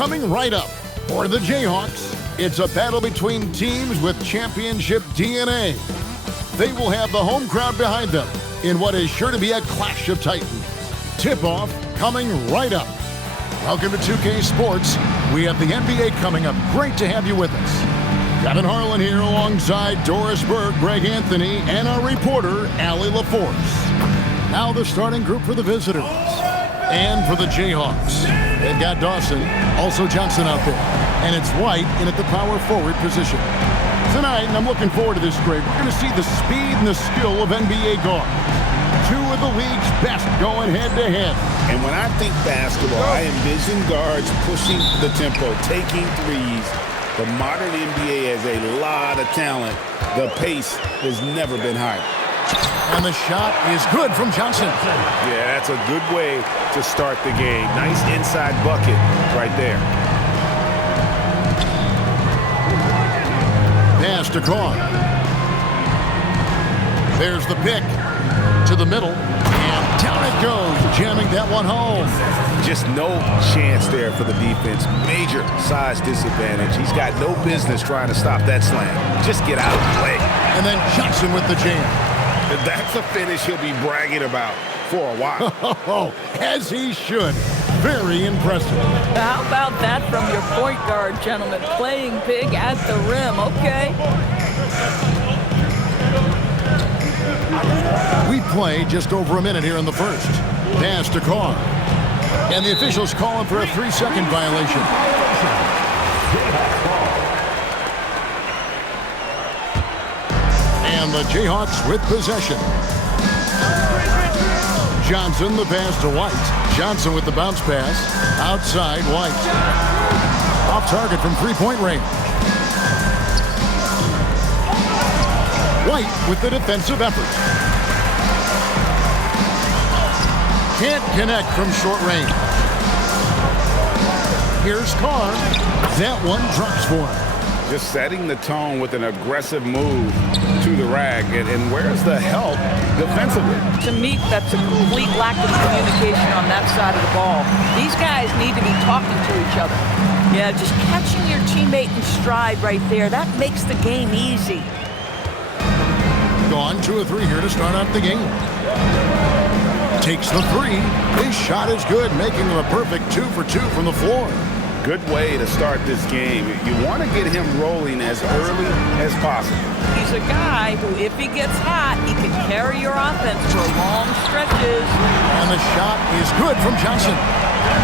coming right up. For the Jayhawks, it's a battle between teams with championship DNA. They will have the home crowd behind them in what is sure to be a clash of titans. Tip-off coming right up. Welcome to 2K Sports. We have the NBA coming up. Great to have you with us. Kevin Harlan here alongside Doris Berg, Greg Anthony, and our reporter, Allie LaForce. Now the starting group for the visitors. And for the Jayhawks, they've got Dawson, also Johnson out there. And it's White in at the power forward position. Tonight, and I'm looking forward to this, Greg, we're going to see the speed and the skill of NBA guards. Two of the league's best going head-to-head. And when I think basketball, I envision guards pushing the tempo, taking threes. The modern NBA has a lot of talent. The pace has never been higher. And the shot is good from Johnson. Yeah, that's a good way to start the game. Nice inside bucket right there. Pass to Carr. There's the pick to the middle. And down it goes, jamming that one home. Just no chance there for the defense. Major size disadvantage. He's got no business trying to stop that slam. Just get out and play. And then Johnson with the jam. That's a finish he'll be bragging about for a while. Oh, as he should. Very impressive. How about that from your point guard, gentlemen? Playing big at the rim, okay? We play just over a minute here in the first. Pass to Carr. And the officials calling for a 3-second violation. And the Jayhawks with possession. Johnson, the pass to White. Johnson with the bounce pass. Outside, White. Off target from three-point range. White with the defensive effort. Can't connect from short range. Here's Carr. That one drops for him. Just setting the tone with an aggressive move to the rack. And where's the help defensively? To me, that's a complete lack of communication on that side of the ball. These guys need to be talking to each other. Yeah, just catching your teammate in stride right there, that makes the game easy. Gone 2 of 3 here to start out the game. Takes the three. His shot is good, making him a perfect 2 for 2 from the floor. Good way to start this game. You want to get him rolling as early as possible. He's a guy who, if he gets hot, he can carry your offense for long stretches. And the shot is good from Johnson.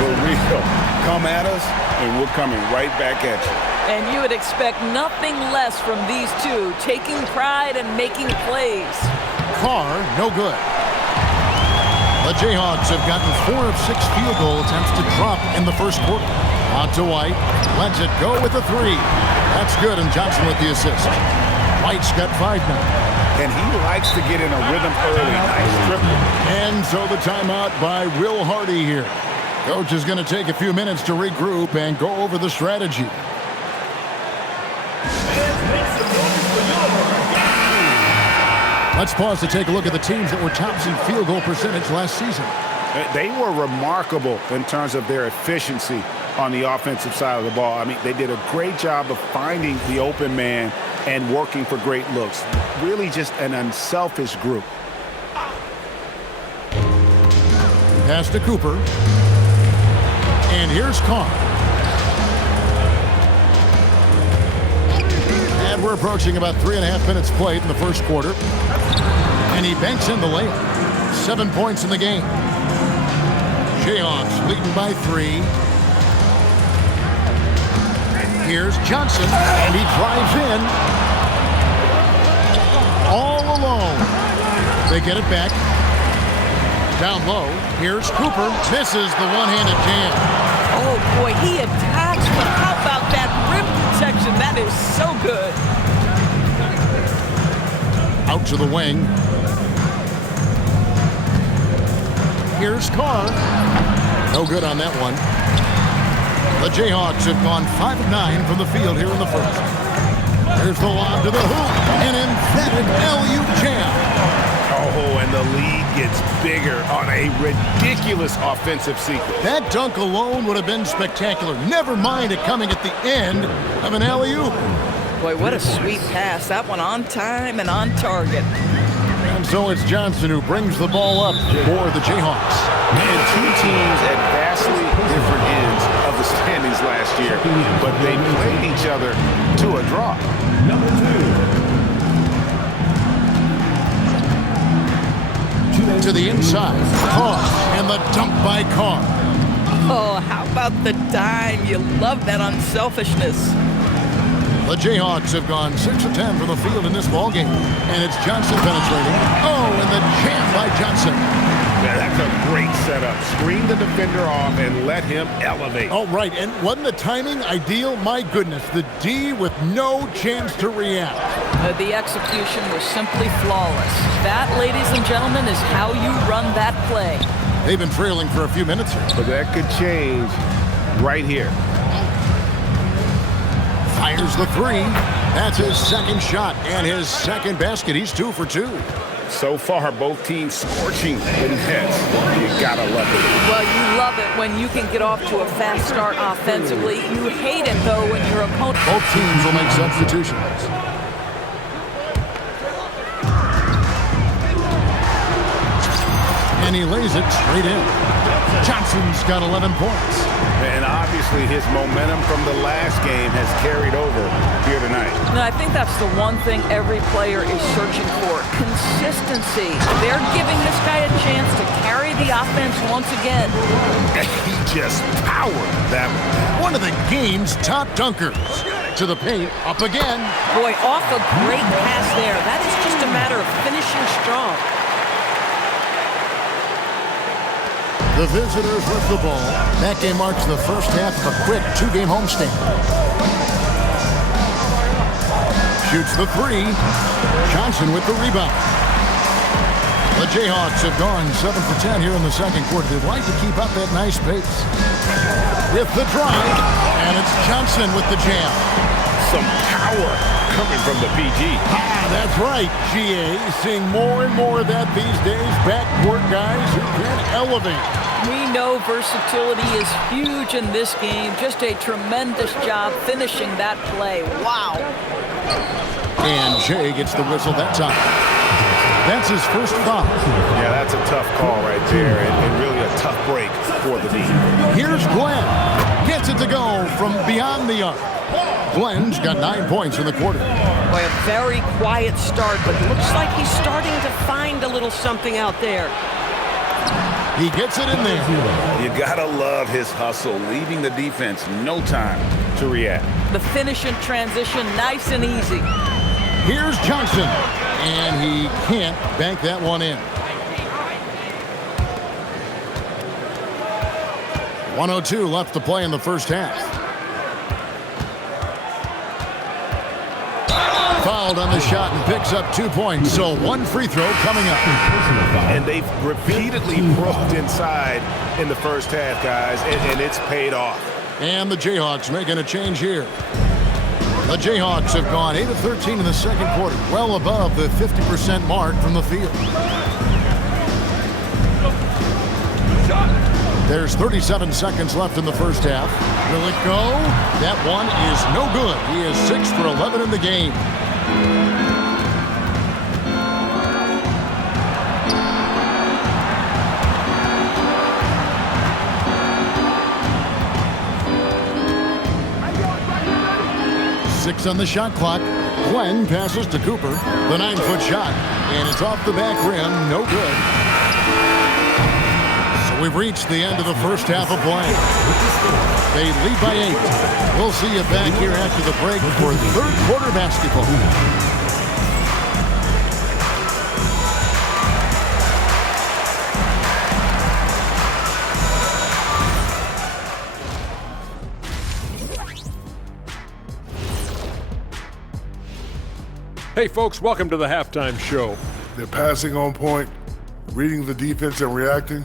For real. Come at us, and we're coming right back at you. And you would expect nothing less from these two, taking pride and making plays. Carr, no good. The Jayhawks have gotten 4 of 6 field goal attempts to drop in the first quarter. Out to White, lets it go with a 3. That's good, and Johnson with the assist. White's got 5 now. And he likes to get in a rhythm early. Nice triple. And so the timeout by Will Hardy here. Coach is going to take a few minutes to regroup and go over the strategy. Let's pause to take a look at the teams that were tops in field goal percentage last season. They were remarkable in terms of their efficiency on the offensive side of the ball. I mean, they did a great job of finding the open man and working for great looks. Really just an unselfish group. Pass to Cooper. And here's Carr. And we're approaching about 3.5 minutes played in the first quarter. And he banks in the layup. 7 points in the game. Jayhawks leading by 3. Here's Johnson, and he drives in. All alone. They get it back. Down low. Here's Cooper. Misses the one-handed jam. Oh, boy, he attacks, but how about that rim protection? That is so good. Out to the wing. Here's Carr. No good on that one. The Jayhawks have gone 5 of 9 from the field here in the first. Here's the lob to the hoop. An emphatic LU jam. Oh, Oh, and the lead gets bigger on a ridiculous offensive sequence. That dunk alone would have been spectacular. Never mind it coming at the end of an alley-oop. Boy, what a sweet pass. That one on time and on target. And so it's Johnson who brings the ball up for the Jayhawks. And two teams at vastly different ends of the standings last year, but they played each other to a draw. Number 2. To the inside, Carr, and the dunk by Carr. Oh, how about the dime? You love that unselfishness. The Jayhawks have gone 6 of 10 from the field in this ballgame, and it's Johnson penetrating. Oh, and the jam by Johnson. Yeah, that's a great setup. Screen the defender off and let him elevate. Oh, right, and wasn't the timing ideal? My goodness, the D with no chance to react. The execution was simply flawless. That, ladies and gentlemen, is how you run that play. They've been trailing for a few minutes here. But that could change right here. Fires the three. That's his second shot and his second basket. He's 2 for 2. So far, both teams scorching the nets. You gotta love it. Well, you love it when you can get off to a fast start offensively. You hate it, though, when your opponent... Both teams will make substitutions. And he lays it straight in. Johnson's got 11 points. And obviously his momentum from the last game has carried over here tonight. And I think that's the one thing every player is searching for. Consistency. They're giving this guy a chance to carry the offense once again. He just powered that one of the game's top dunkers. To the paint, up again. Boy, off a great pass there. That is just a matter of finishing strong. The visitors with the ball. That game marks the first half of a quick 2-game homestand. Shoots the three. Johnson with the rebound. The Jayhawks have gone 7 for 10 here in the second quarter. They'd like to keep up that nice pace. With the drive, and it's Johnson with the jam. Some power coming from the PG. That's right, GA. Seeing more and more of that these days. Backcourt guys who can elevate. We know versatility is huge in this game. Just a tremendous job finishing that play. Wow. And Jay gets the whistle that time. That's his first foul. Yeah, that's a tough call right there, and really a tough break for the team. Here's Glenn. Gets it to go from beyond the arc. Glenn's got 9 points in the quarter. Boy, a very quiet start, but looks like he's starting to find a little something out there. He gets it in there. You gotta love his hustle, leaving the defense no time to react. The finish in transition, nice and easy. Here's Johnson, and he can't bank that one in. 1:02 left to play in the first half. Fouled on the shot and picks up 2 points, so 1 free throw coming up. And they've repeatedly probed inside in the first half, guys, and it's paid off. And the Jayhawks making a change here. The Jayhawks have gone 8 of 13 in the second quarter, well above the 50% mark from the field. There's 37 seconds left in the first half. Will it go? That one is no good. He is 6 for 11 in the game. Six on the shot clock. Glenn passes to Cooper. The 9-foot shot. And it's off the back rim. No good. So we've reached the end of the first half of play. They lead by 8. We'll see you back here after the break for third quarter basketball. Hey folks, welcome to the halftime show. They're passing on point, reading the defense and reacting.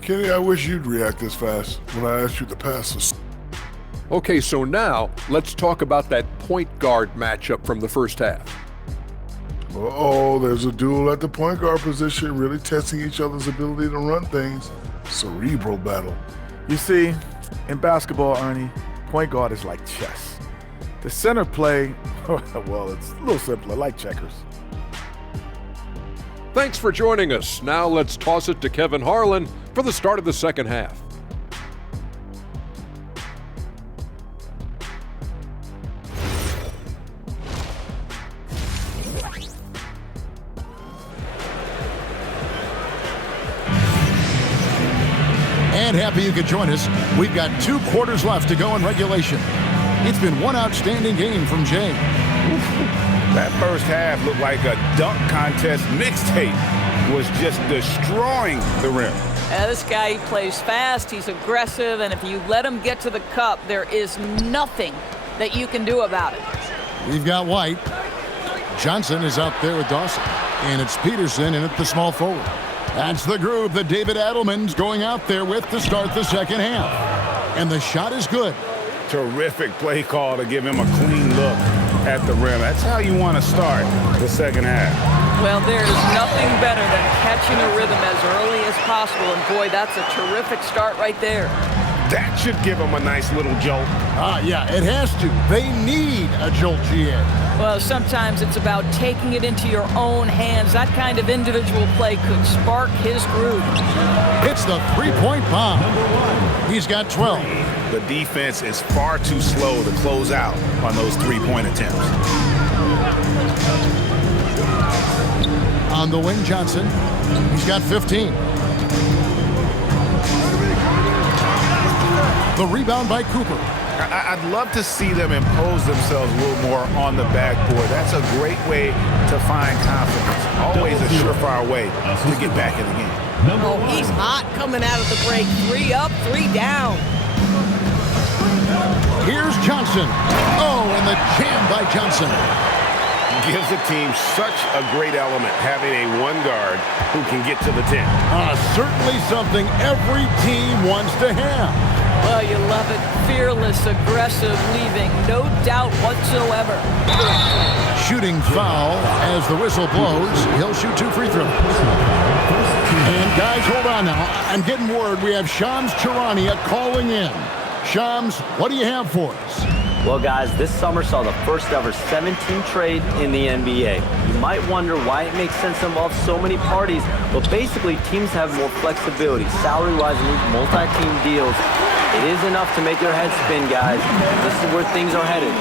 Kenny, I wish you'd react this fast when I asked you to pass us. Okay, so now let's talk about that point guard matchup from the first half. Uh-oh, there's a duel at the point guard position, really testing each other's ability to run things. Cerebral battle. You see, in basketball, Ernie, point guard is like chess. The center play, well, it's a little simpler, like checkers. Thanks for joining us. Now let's toss it to Kevin Harlan for the start of the second half. And happy you could join us. We've got 2 quarters left to go in regulation. It's been one outstanding game from Jay. That first half looked like a dunk contest mixtape. Was just destroying the rim. This guy, he plays fast, he's aggressive, and if you let him get to the cup, there is nothing that you can do about it. We've got White. Johnson is out there with Dawson. And it's Peterson in at the small forward. That's the group that David Adelman's going out there with to start the second half. And the shot is good. Terrific play call to give him a clean look at the rim. That's how you want to start the second half. Well, there is nothing better than catching a rhythm as early as possible. And boy, that's a terrific start right there. That should give him a nice little jolt. Yeah, it has to. They need a jolt, GA. Well, sometimes it's about taking it into your own hands. That kind of individual play could spark his groove. It's the three-point bomb. He's got 12. The defense is far too slow to close out on those three-point attempts. On the wing, Johnson. He's got 15. The rebound by Cooper. I'd love to see them impose themselves a little more on the backboard. That's a great way to find confidence. Always a surefire way to get back in the game. Oh, he's hot coming out of the break. 3 up, 3 down. Here's Johnson. Oh, and the jam by Johnson. Gives the team such a great element having a one guard who can get to the 10. Certainly something every team wants to have. Well, you love it. Fearless, aggressive, leaving no doubt whatsoever. Shooting foul as the whistle blows. He'll shoot 2 free throws. And guys, hold on now. I'm getting word we have Shams Charania calling in. Shams, what do you have for us? Well, guys, this summer saw the first ever 7-team trade in the NBA. You might wonder why it makes sense to involve so many parties, but basically teams have more flexibility, salary-wise, and these multi-team deals. It is enough to make your head spin, guys. This is where things are headed.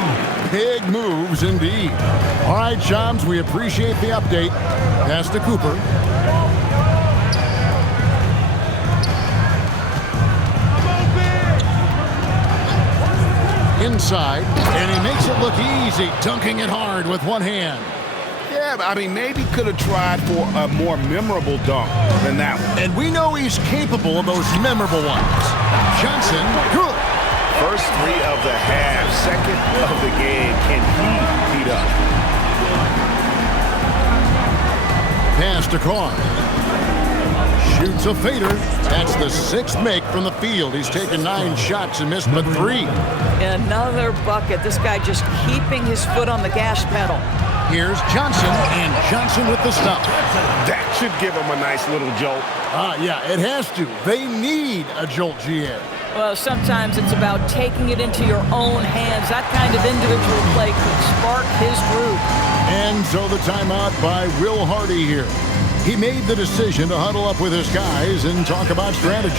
Big moves indeed. All right, Shams, we appreciate the update. Pass to Cooper. Inside, and he makes it look easy, dunking it hard with one hand. Yeah, I mean, maybe could have tried for a more memorable dunk than that one. And we know he's capable of those memorable ones. Johnson, good. First 3 of the half, second of the game. Can he beat up? Pass to Carr. Shoots a fader. That's the 6th make from the field. He's taken 9 shots and missed but 3. Another bucket. This guy just keeping his foot on the gas pedal. Here's Johnson, and Johnson with the stop. That should give him a nice little jolt. Yeah, it has to. They need a jolt, GA. Well, sometimes it's about taking it into your own hands. That kind of individual play could spark his groove. And so the timeout by Will Hardy here. He made the decision to huddle up with his guys and talk about strategy.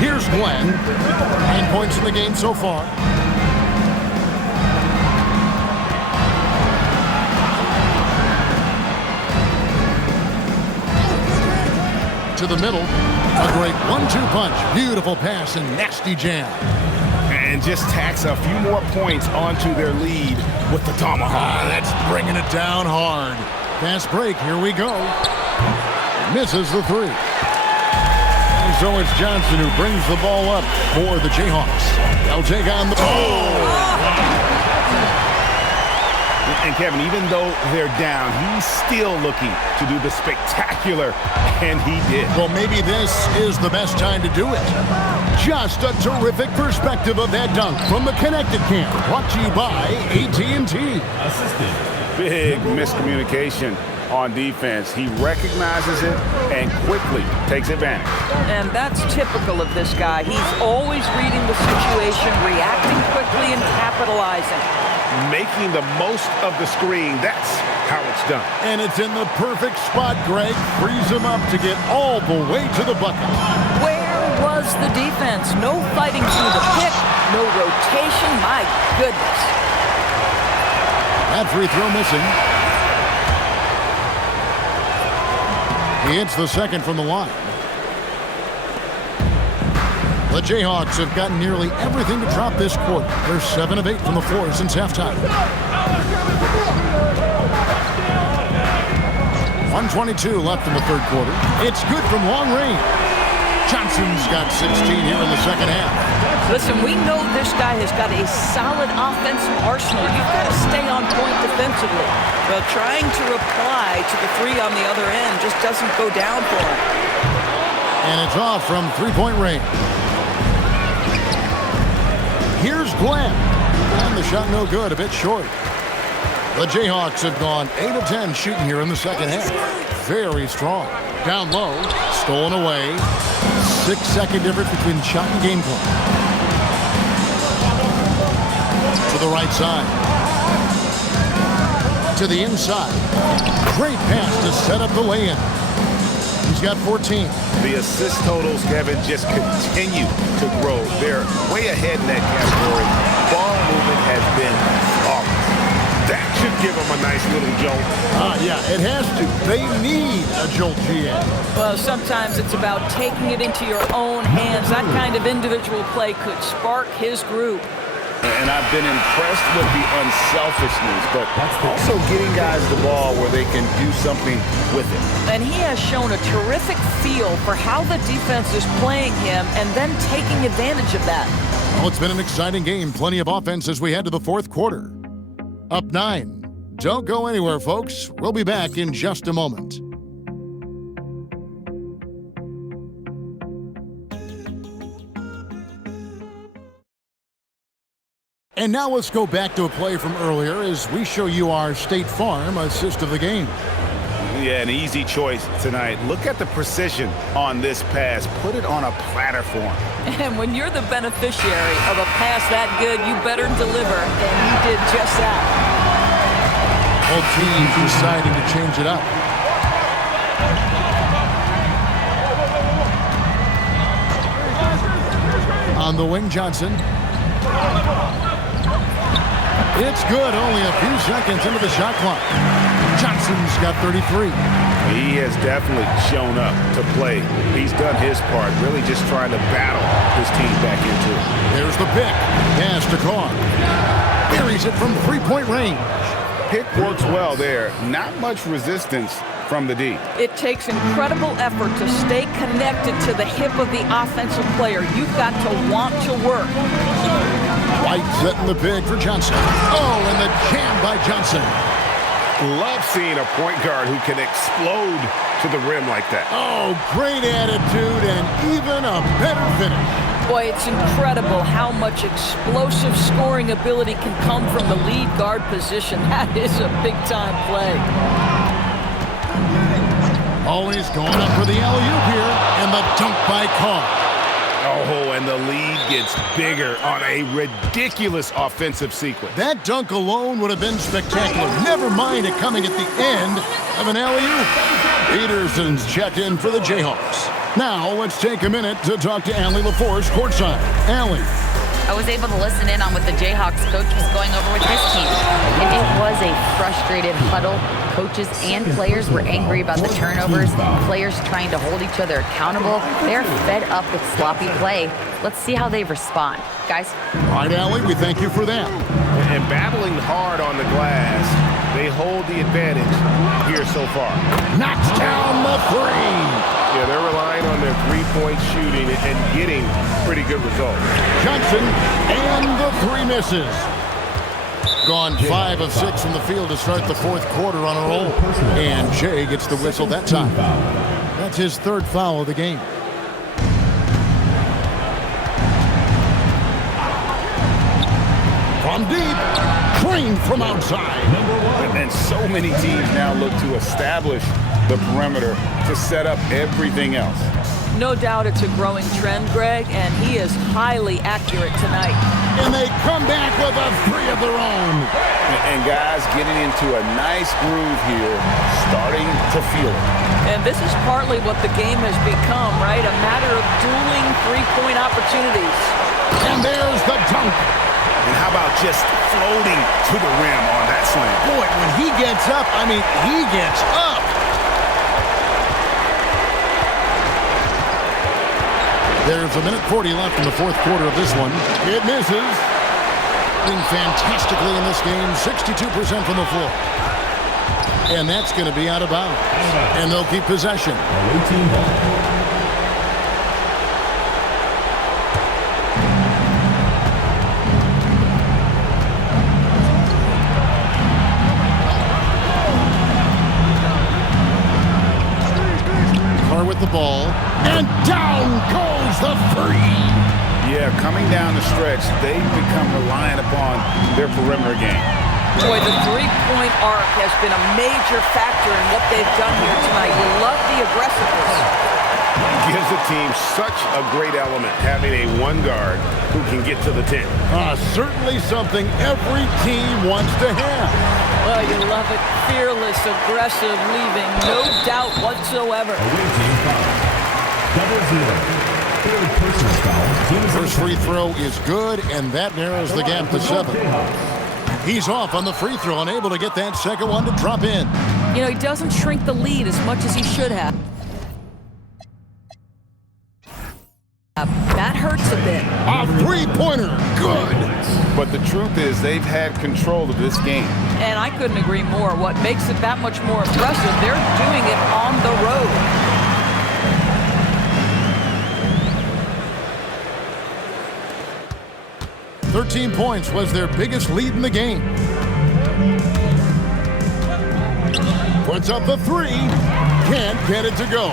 Here's Glenn. 9 points in the game so far. To the middle. A great 1-2 punch. Beautiful pass and nasty jam. And just tacks a few more points onto their lead with the tomahawk. That's bringing it down hard. Fast break. Here we go. Misses the 3. And so it's Johnson who brings the ball up for the Jayhawks. They'll take on the... And Kevin, even though they're down, he's still looking to do the spectacular, and he did. Well, maybe this is the best time to do it. Just a terrific perspective of that dunk from the Connected Camp, brought to you by AT&T. Big miscommunication on defense. He recognizes it and quickly takes advantage. And that's typical of this guy. He's always reading the situation, reacting quickly, and capitalizing. Making the most of the screen. That's how it's done. And it's in the perfect spot, Greg. Frees him up to get all the way to the bucket. Where was the defense? No fighting through the pick, no rotation. My goodness. That free throw missing. He hits the second from the line. The Jayhawks have gotten nearly everything to drop this quarter. They're 7 of 8 from the floor since halftime. 1:22 left in the third quarter. It's good from long range. Johnson's got 16 here in the second half. Listen, we know this guy has got a solid offensive arsenal. You've got to stay on point defensively. Well, trying to reply to the three on the other end just doesn't go down for him. And it's off from three-point range. Here's Glenn. And the shot no good, a bit short. The Jayhawks have gone 8 of 10 shooting here in the second half. Very strong. Down low, stolen away. 6-second difference between shot and game clock. To the right side. To the inside. Great pass to set up the lay-in. He's got 14. The assist totals, Kevin, just continue to grow. They're way ahead in that category. Ball movement has been flawless. That should give them a nice little jolt. Yeah, it has to. They need a jolt, GM. Well, sometimes it's about taking it into your own hands. That kind of individual play could spark his group. And I've been impressed with the unselfishness, but also getting guys the ball where they can do something with it. And he has shown a terrific feel for how the defense is playing him and then taking advantage of that. Well, it's been an exciting game. Plenty of offense as we head to the fourth quarter. Up 9. Don't go anywhere, folks. We'll be back in just a moment. And now let's go back to a play from earlier as we show you our State Farm assist of the game. Yeah, an easy choice tonight. Look at the precision on this pass. Put it on a platter for him. And when you're the beneficiary of a pass that good, you better deliver. And he did just that. Both teams deciding to change it up. On the wing, Johnson. It's good, only a few seconds into the shot clock. Johnson's got 33. He has definitely shown up to play. He's done his part, really just trying to battle his team back into it. There's the pick. Pass to Carr. Buries it from three-point range. Pick works well there. Not much resistance from the D. It takes incredible effort to stay connected to the hip of the offensive player. You've got to want to work. White setting the pick for Johnson. Oh, and the jam by Johnson. Love seeing a point guard who can explode to the rim like that. Oh, great attitude and even a better finish. Boy, it's incredible how much explosive scoring ability can come from the lead guard position. That is a big-time play. Always going up for the alley-oop here, and the dunk by Carr. Oh, and the lead gets bigger on a ridiculous offensive sequence. That dunk alone would have been spectacular. Never mind it coming at the end of an alley-oop. Peterson's checked in for the Jayhawks. Now, let's take a minute to talk to Allie LaForce courtside. Allie. I was able to listen in on what the Jayhawks coach was going over with his team. And it was a frustrated huddle. Coaches and players were angry about the turnovers. Players trying to hold each other accountable. They're fed up with sloppy play. Let's see how they respond. Guys? All right, Allie, we thank you for that. And battling hard on the glass, they hold the advantage here so far. Knocks down the three. Yeah, they're relying on their three-point shooting and getting pretty good results. Johnson, and the three misses. gone 5 of 6 from the field to start the fourth quarter on a roll. And Jay gets the whistle that time. That's his third foul of the game. From deep, trained from outside. And so many teams now look to establish the perimeter to set up everything else. No doubt it's a growing trend, Greg, and he is highly accurate tonight. And they come back with a three of their own. And guys getting into a nice groove here, starting to feel it. And this is partly what the game has become, right? A matter of dueling three-point opportunities. And there's the dunk. And how about just floating to the rim on that slam? Boy, when he gets up, I mean, he gets up. There's a minute 40 left in the fourth quarter of this one. It misses. Doing fantastically in this game, 62% from the floor. And that's going to be out of bounds. And they'll keep possession. With the ball, and down goes the three. Yeah, coming down the stretch, they've become reliant upon their perimeter game. Boy, the three-point arc has been a major factor in what they've done here tonight. You love the aggressiveness. Gives the team such a great element, having a one guard who can get to the 10. Certainly something every team wants to have. Well, you love it. Fearless, aggressive, leaving no doubt whatsoever. First free throw is good, and that narrows the gap to 7. He's off on the free throw, unable to get that second one to drop in. You know, he doesn't shrink the lead as much as he should have. That hurts a bit. A three-pointer, good. But the truth is they've had control of this game. And I couldn't agree more. What makes it that much more impressive, they're doing it on the road. "13 points was their biggest lead in the game. Puts up the three, can't get it to go.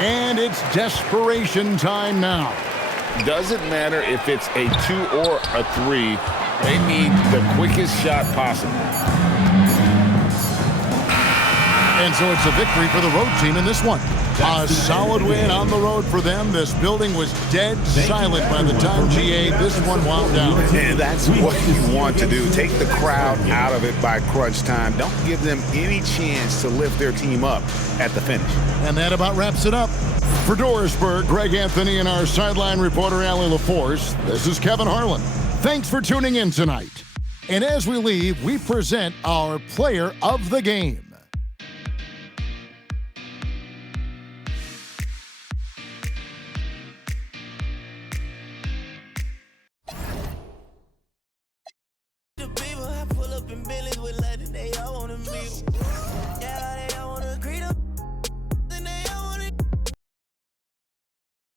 And it's desperation time now. Doesn't matter if it's a 2 or a 3. They need the quickest shot possible. And so it's a victory for the road team in this one. A solid win on the road for them. This building was dead silent by the time GA this one wound down. And that's what you want to do. Take the crowd out of it by crunch time. Don't give them any chance to lift their team up at the finish. And that about wraps it up. For Dorisburg, Greg Anthony and our sideline reporter, Allie LaForce, this is Kevin Harlan. Thanks for tuning in tonight. And as we leave, we present our player of the game. The people I pull up in Billy